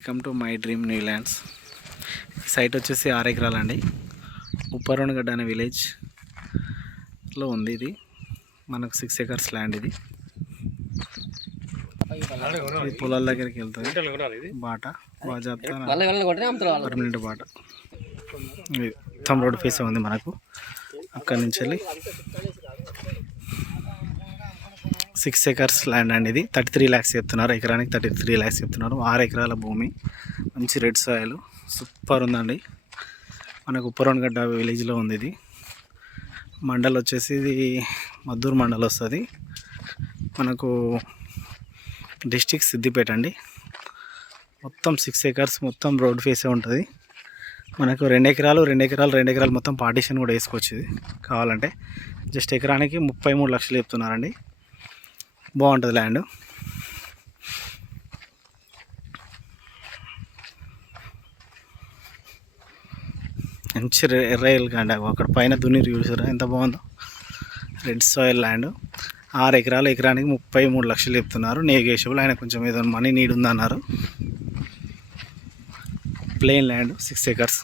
Welcome to my dream Newlands. Site వచ్చేసి 6 ఎకరాలండి. ఉప్పరోణగడ్డ అనే విలేజ్లో ఉంది. ఇది మనకు 6 ఎకర్స్ ల్యాండ్. ఇది పొలాల దగ్గరికి వెళ్తుంది. బాట పర్మనెంట్ బాట. మొత్తం రోడ్ ఫేస్ ఉంది మనకు. అక్కడి నుంచి వెళ్ళి 6 ఎకర్స్ ల్యాండ్ అండి. ఇది 33 lakhs చెప్తున్నారు. ఎకరానికి 33 lakhs చెప్తున్నారు. 6 ఎకరాల భూమి, మంచి రెడ్ సాయిల్, సూపర్ ఉందండి. మనకు ఉప్పరోణగడ్డ విలేజ్లో ఉంది. ఇది మండల్ వచ్చేసి ఇది మద్దూరు మండల్ వస్తుంది. మనకు డిస్టిక్ సిద్దిపేట అండి. మొత్తం 6 ఎకర్స్, మొత్తం రోడ్ ఫేసే ఉంటుంది. మనకు 2 ఎకరాలు మొత్తం పార్టీషన్ కూడా వేసుకోవచ్చు. ఇది కావాలంటే జస్ట్ ఎకరానికి 33 లక్షలు చెప్తున్నారండి. బాగుంటుంది ల్యాండ్. మంచి ఎర్రయిల్ కాండి. అక్కడ పైన దున్ని చూసారా ఎంత బాగుందో. Red soil land. 6 ఎకరాలు, ఎకరానికి 33 లక్షలు చెప్తున్నారు. నెగోషియబుల్. ఆయన కొంచెం ఏదో మనీ నీడ్ ఉందన్నారు. ప్లెయిన్ ల్యాండ్, 6 ఎకర్స్,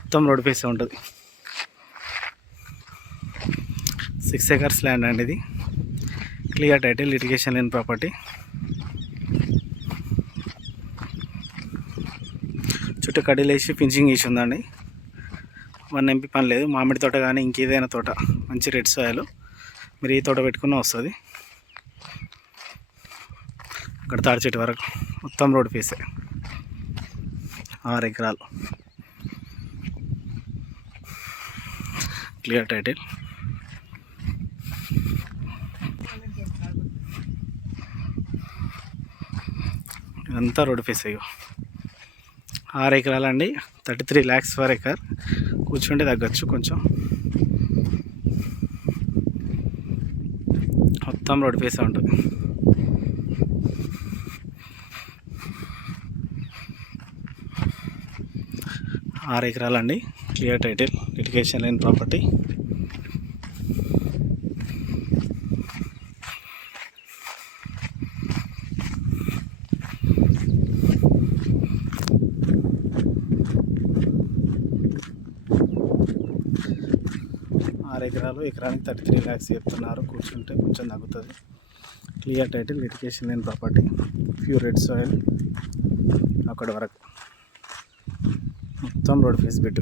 మొత్తం రోడ్ ఫేస్ ఉంటుంది. 6 ఎకర్స్ ల్యాండ్ అండి. ఇది క్లియర్ టైటిల్, లిటిగేషన్ లేని ప్రాపర్టీ. చుట్టూ కడ్డీలు వేసి ఫినిషింగ్ వేసి ఉందండి. 1 MP పని లేదు. మామిడి తోట కానీ ఇంకేదైనా తోట, మంచి రెడ్ సాయిల్, మీరు ఈ తోట పెట్టుకున్న వస్తుంది. అక్కడ తాడి చెట్టు వరకు మొత్తం రోడ్ ఫేసే. 6 ఎకరాలు, క్లియర్ టైటిల్. ఇదంతా రోడ్ ఫేస్. అయ్యో 6 ఎకరాలండి. 33 lakhs per ఎకర్. కూర్చుంటే తగ్గచ్చు కొంచెం. మొత్తం రోడ్ ఫేస్ ఉంటుంది. 6 ఎకరాలండి. క్లియర్ టైటిల్, లిటిగేషన్ లేని ప్రాపర్టీ. ఎకరాలు, ఎకరానికి 33 lakhs చెప్తున్నారు. కూర్చుంటే కొంచెం తగ్గుతుంది. క్లియర్ టైటిల్, లిటిగేషన్ లేని ప్రాపర్టీ. ప్యూర్ రెడ్ సాయిల్ అక్కడ వరకు మొత్తం రోడ్ ఫేస్ బిట్.